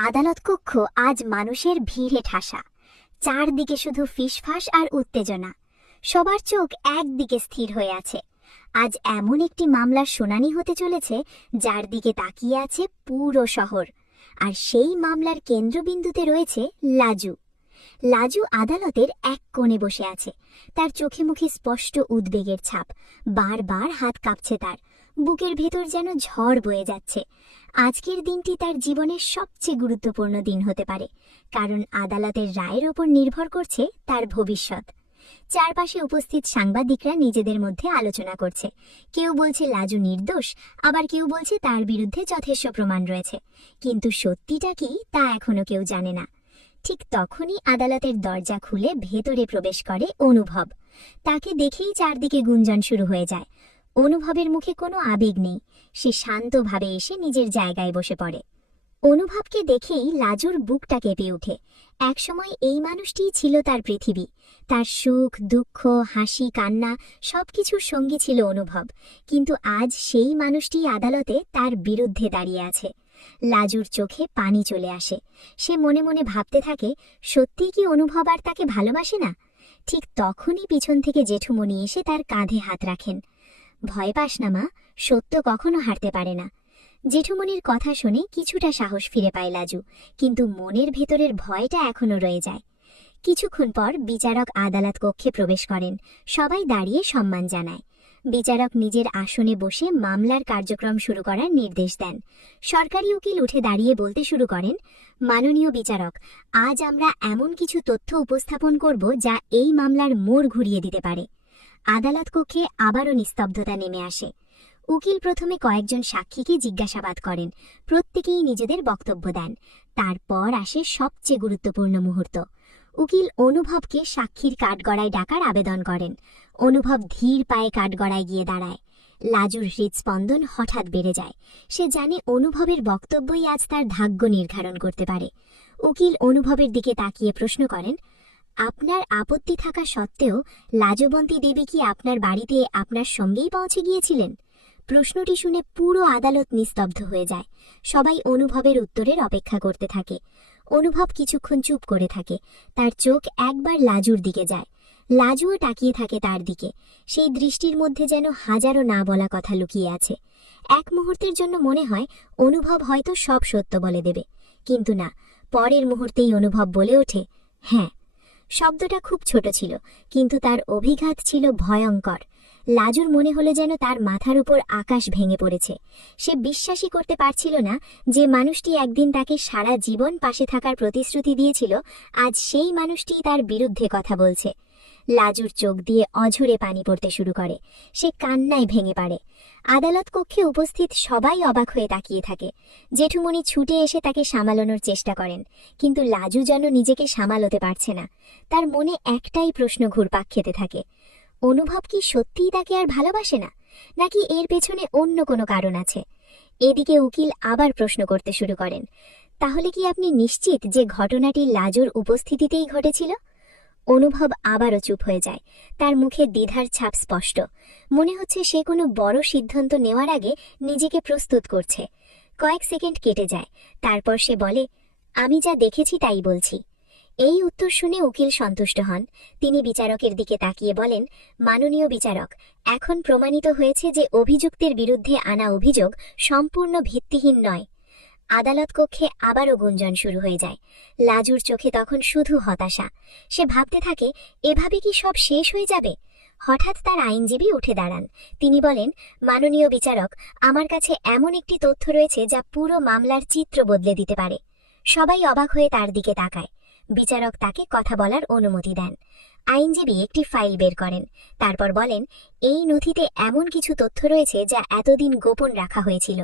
আদালত কক্ষ আজ মানুষের ভিড়ে ঠাসা। চারদিকে শুধু ফিসফাস আর উত্তেজনা। সবার চোখ একদিকে স্থির হয়ে আছে। আজ এমন একটি মামলার শুনানি হতে চলেছে যার দিকে তাকিয়ে আছে পুরো শহর। আর সেই মামলার কেন্দ্রবিন্দুতে রয়েছে লাজু। লাজু আদালতের এক কোণে বসে আছে। তার চোখে মুখে স্পষ্ট উদ্বেগের ছাপ। বারবার হাত কাঁপছে তার। বুকের ভেতর যেন ঝড় বয়ে যাচ্ছে। আজকের দিনটি তার জীবনের সবচেয়ে গুরুত্বপূর্ণ দিন হতে পারে, কারণ আদালতের রায়ের ওপর নির্ভর করছে তার ভবিষ্যৎ। চারপাশে উপস্থিত সাংবাদিকরা নিজেদের মধ্যে আলোচনা করছে। কেউ বলছে লাজু নির্দোষ, আবার কেউ বলছে তার বিরুদ্ধে যথেষ্ট প্রমাণ রয়েছে। কিন্তু সত্যিটা কি তা এখনো কেউ জানে না। ঠিক তখনই আদালতের দরজা খুলে ভেতরে প্রবেশ করে অনুভব। তাকে দেখেই চারদিকে গুঞ্জন শুরু হয়ে যায়। অনুভবের মুখে কোনো আবেগ নেই। সে শান্তভাবে এসে নিজের জায়গায় বসে পড়ে। অনুভবকে দেখেই লাজুর বুকটা কেঁপে ওঠে। একসময় এই মানুষটিই ছিল তার পৃথিবী। তার সুখ, দুঃখ, হাসি, কান্না সবকিছুর সঙ্গী ছিল অনুভব। কিন্তু আজ সেই মানুষটিই আদালতে তার বিরুদ্ধে দাঁড়িয়ে আছে। লাজুর চোখে পানি চলে আসে। সে মনে মনে ভাবতে থাকে, সত্যিই কি অনুভব আর তাকে ভালোবাসে না? ঠিক তখনই পিছন থেকে জেঠুমণি এসে তার কাঁধে হাত রাখেন। ভয় পাস না মা, সত্য কখনো হারতে পারে না। জেঠুমণির কথা শুনে কিছুটা সাহস ফিরে পায় লাজু, কিন্তু মনের ভেতরের ভয়টা এখনো রয়ে যায়। কিছুক্ষণ পর বিচারক আদালত কক্ষে প্রবেশ করেন। সবাই দাঁড়িয়ে সম্মান জানায়। বিচারক নিজের আসনে বসে মামলার কার্যক্রম শুরু করার নির্দেশ দেন। সরকারি উকিল উঠে দাঁড়িয়ে বলতে শুরু করেন, মাননীয় বিচারক, আজ আমরা এমন কিছু তথ্য উপস্থাপন করব যা এই মামলার মোড় ঘুরিয়ে দিতে পারে। আদালত কক্ষে আবারও নিস্তব্ধতা নেমে আসে। উকিল প্রথমে কয়েকজন সাক্ষীকে জিজ্ঞাসাবাদ করেন। প্রত্যেকেই নিজেদের বক্তব্য দেন। তারপর আসে সবচেয়ে গুরুত্বপূর্ণ মুহূর্ত। উকিল অনুভবকে সাক্ষীর কাঠগড়ায় ডাকার আবেদন করেন। অনুভব ধীর পায়ে কাঠগড়ায় গিয়ে দাঁড়ায়। লাজুর হৃদস্পন্দন হঠাৎ বেড়ে যায়। সে জানে অনুভবের বক্তব্যই আজ তার ভাগ্য নির্ধারণ করতে পারে। উকিল অনুভবের দিকে তাকিয়ে প্রশ্ন করেন, আপনার আপত্তি থাকা সত্ত্বেও লাজবন্তী দেবী কি আপনার বাড়িতে আপনার সঙ্গেই পৌঁছে গিয়েছিলেন? প্রশ্নটি শুনে পুরো আদালত নিস্তব্ধ হয়ে যায়। সবাই অনুভবের উত্তরের অপেক্ষা করতে থাকে। অনুভব কিছুক্ষণ চুপ করে থাকে। তার চোখ একবার লাজুর দিকে যায়। লাজুও তাকিয়ে থাকে তার দিকে। সেই দৃষ্টির মধ্যে যেন হাজারো না বলা কথা লুকিয়ে আছে। এক মুহূর্তের জন্য মনে হয় অনুভব হয়তো সব সত্য বলে দেবে, কিন্তু না। পরের মুহূর্তেই অনুভব বলে ওঠে, হ্যাঁ। শব্দটা খুব ছোট ছিল, কিন্তু তার অভিঘাত ছিল ভয়ঙ্কর। লাজুর মনে হলো যেন তার মাথার উপর আকাশ ভেঙে পড়েছে। সে বিশ্বাসই করতে পারছিল না যে মানুষটি একদিন তাকে সারা জীবন পাশে থাকার প্রতিশ্রুতি দিয়েছিল, আজ সেই মানুষটিই তার বিরুদ্ধে কথা বলছে। লাজুর চোখ দিয়ে অঝরে পানি পড়তে শুরু করে। সে কান্নায় ভেঙে পড়ে। আদালত কক্ষে উপস্থিত সবাই অবাক হয়ে তাকিয়ে থাকে। জেঠুমণি ছুটে এসে তাকে সামলানোর চেষ্টা করেন, কিন্তু লাজু যেন নিজেকে সামলাতে পারছে না। তার মনে একটাই প্রশ্ন ঘুরপাক খেতে থাকে, অনুভব কি সত্যিই তাকে আর ভালোবাসে না, নাকি এর পেছনে অন্য কোনো কারণ আছে? এদিকে উকিল আবার প্রশ্ন করতে শুরু করেন, তাহলে কি আপনি নিশ্চিত যে ঘটনাটি লাজুর উপস্থিতিতেই ঘটেছিল? অনুভব আবারও চুপ হয়ে যায়। তার মুখে দ্বিধার ছাপ স্পষ্ট। মনে হচ্ছে সে কোনো বড় সিদ্ধান্ত নেওয়ার আগে নিজেকে প্রস্তুত করছে। কয়েক সেকেন্ড কেটে যায়। তারপর সে বলে, আমি যা দেখেছি তাই বলছি। এই উত্তর শুনে উকিল সন্তুষ্ট হন। তিনি বিচারকের দিকে তাকিয়ে বলেন, মাননীয় বিচারক, এখন প্রমাণিত হয়েছে যে অভিযুক্তের বিরুদ্ধে আনা অভিযোগ সম্পূর্ণ ভিত্তিহীন নয়। আদালত কক্ষে আবারও গুঞ্জন শুরু হয়ে যায়। লাজুর চোখে তখন শুধু হতাশা। সে ভাবতে থাকে, এভাবে কি সব শেষ হয়ে যাবে? হঠাৎ তার আইনজীবী উঠে দাঁড়ান। তিনি বলেন, মাননীয় বিচারক, আমার কাছে এমন একটি তথ্য রয়েছে যা পুরো মামলার চিত্র বদলে দিতে পারে। সবাই অবাক হয়ে তার দিকে তাকায়। বিচারক তাকে কথা বলার অনুমতি দেন। আইনজীবী একটি ফাইল বের করেন। তারপর বলেন, এই নথিতে এমন কিছু তথ্য রয়েছে যা এতদিন গোপন রাখা হয়েছিল।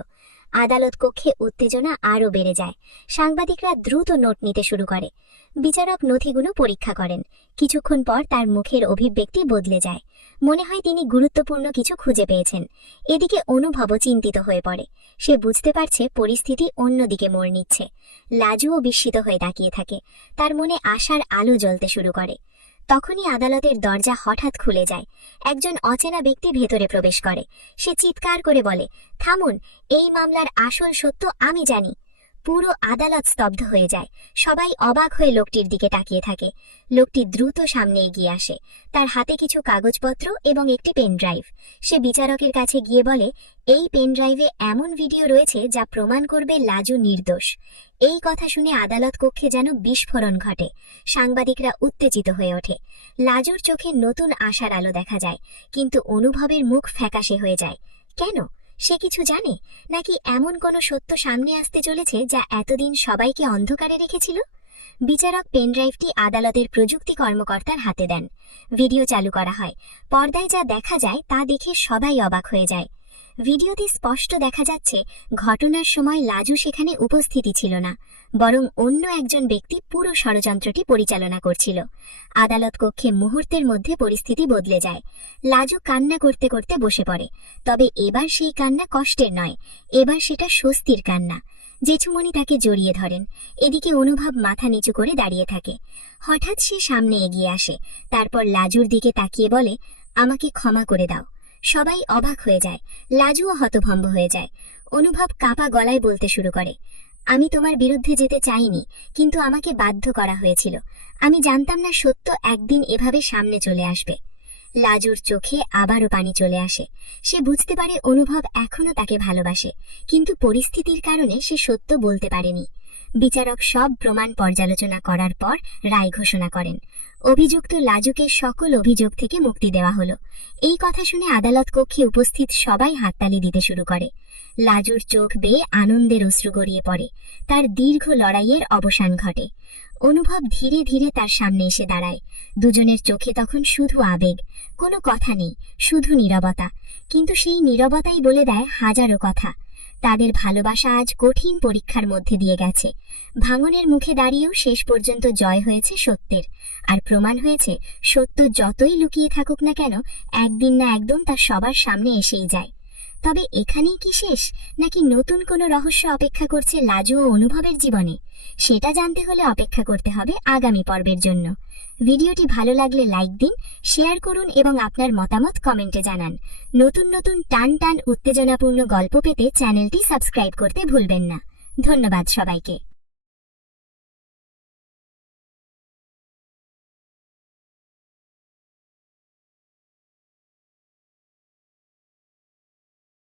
আদালত কক্ষে উত্তেজনা আরও বেড়ে যায়। সাংবাদিকরা দ্রুত নোট নিতে শুরু করে। বিচারক নথিগুলো পরীক্ষা করেন। কিছুক্ষণ পর তার মুখের অভিব্যক্তি বদলে যায়। মনে হয় তিনি গুরুত্বপূর্ণ কিছু খুঁজে পেয়েছেন। এদিকে অনুভবও চিন্তিত হয়ে পড়ে। সে বুঝতে পারছে পরিস্থিতি অন্যদিকে মোড় নিচ্ছে। লাজুও বিস্মিত হয়ে তাকিয়ে থাকে। তার মনে আশার আলো জ্বলতে শুরু করে। তখনই আদালতের দরজা হঠাৎ খুলে যায়। একজন অচেনা ব্যক্তি ভেতরে প্রবেশ করে। সে চিৎকার করে বলে, থামুন, এই মামলার আসল সত্য আমি জানি। পুরো আদালত স্তব্ধ হয়ে যায়। সবাই অবাক হয়ে লোকটির দিকে তাকিয়ে থাকে। লোকটি দ্রুত সামনে এগিয়ে আসে। তার হাতে কিছু কাগজপত্র এবং একটি পেন ড্রাইভ। সে বিচারকের কাছে গিয়ে বলে, এই পেন ড্রাইভে এমন ভিডিও রয়েছে যা প্রমাণ করবে লাজু নির্দোষ। এই কথা শুনে আদালত কক্ষে যেন বিস্ফোরণ ঘটে। সাংবাদিকরা উত্তেজিত হয়ে ওঠে। লাজুর চোখে নতুন আশার আলো দেখা যায়, কিন্তু অনুভবের মুখ ফ্যাকাশে হয়ে যায়। কেন? সে কিছু জানে, নাকি এমন কোনো সত্য সামনে আসতে চলেছে যা এতদিন সবাইকে অন্ধকারে রেখেছিল? বিচারক পেনড্রাইভটি আদালতের প্রযুক্তি কর্মকর্তার হাতে দেন। ভিডিও চালু করা হয়। পর্দায় যা দেখা যায় তা দেখে সবাই অবাক হয়ে যায়। ভিডিওতে স্পষ্ট দেখা যাচ্ছে ঘটনার সময় লাজু সেখানে উপস্থিতি ছিল না, বরং অন্য একজন ব্যক্তি পুরো ষড়যন্ত্রটি পরিচালনা করছিল। আদালত কক্ষে মুহূর্তের মধ্যে পরিস্থিতি বদলে যায়। লাজু কান্না করতে করতে বসে পড়ে। তবে এবার সেই কান্না কষ্টের নয়, এবার সেটা স্বস্তির কান্না। জেঠুমণি তাকে জড়িয়ে ধরেন। এদিকে অনুভব মাথা নিচু করে দাঁড়িয়ে থাকে। হঠাৎ সে সামনে এগিয়ে আসে। তারপর লাজুর দিকে তাকিয়ে বলে, আমাকে ক্ষমা করে দাও। সবাই অবাক হয়ে যায়। লাজুও হতভম্ব হয়ে যায়। অনুভব কাঁপা গলায় বলতে শুরু করে, আমি তোমার বিরুদ্ধে যেতে চাইনি, কিন্তু আমাকে বাধ্য করা হয়েছিল। আমি জানতাম না সত্য একদিন এভাবে সামনে চলে আসবে। লাজুর চোখে আবারও পানি চলে আসে। সে বুঝতে পারে অনুভব এখনো তাকে ভালোবাসে, কিন্তু পরিস্থিতির কারণে সে সত্য বলতে পারেনি। বিচারক সব প্রমাণ পর্যালোচনা করার পর রায় ঘোষণা করেন। অভিযুক্ত লাজুকে সকল অভিযোগ থেকে মুক্তি দেওয়া হলো। এই কথা শুনে আদালত কক্ষে উপস্থিত সবাই হাততালি দিতে শুরু করে। লাজুর চোখ বেয়ে আনন্দের অশ্রু গড়িয়ে পড়ে। তার দীর্ঘ লড়াইয়ের অবসান ঘটে। অনুভব ধীরে ধীরে তার সামনে এসে দাঁড়ায়। দুজনের চোখে তখন শুধু আবেগ, কোনো কথা নেই, শুধু নীরবতা। কিন্তু সেই নীরবতাই বলে দেয় হাজারো কথা। তাদের ভালোবাসা আজ কঠিন পরীক্ষার মধ্যে দিয়ে গেছে। ভাঙনের মুখে দাঁড়িয়েও শেষ পর্যন্ত জয় হয়েছে সত্যের। আর প্রমাণ হয়েছে, সত্য যতই লুকিয়ে থাকুক না কেন, একদিন না একদিন তা সবার সামনে এসেই যায়। তবে এখানেই কি শেষ, নাকি নতুন কোনো রহস্য অপেক্ষা করছে লাজু ও অনুভবের জীবনে? সেটা জানতে হলে অপেক্ষা করতে হবে আগামী পর্বের জন্য। ভিডিওটি ভালো লাগলে লাইক দিন, শেয়ার করুন এবং আপনার মতামত কমেন্টে জানান। নতুন নতুন টান টান উত্তেজনাপূর্ণ গল্প পেতে চ্যানেলটি সাবস্ক্রাইব করতে ভুলবেন না। ধন্যবাদ সবাইকে।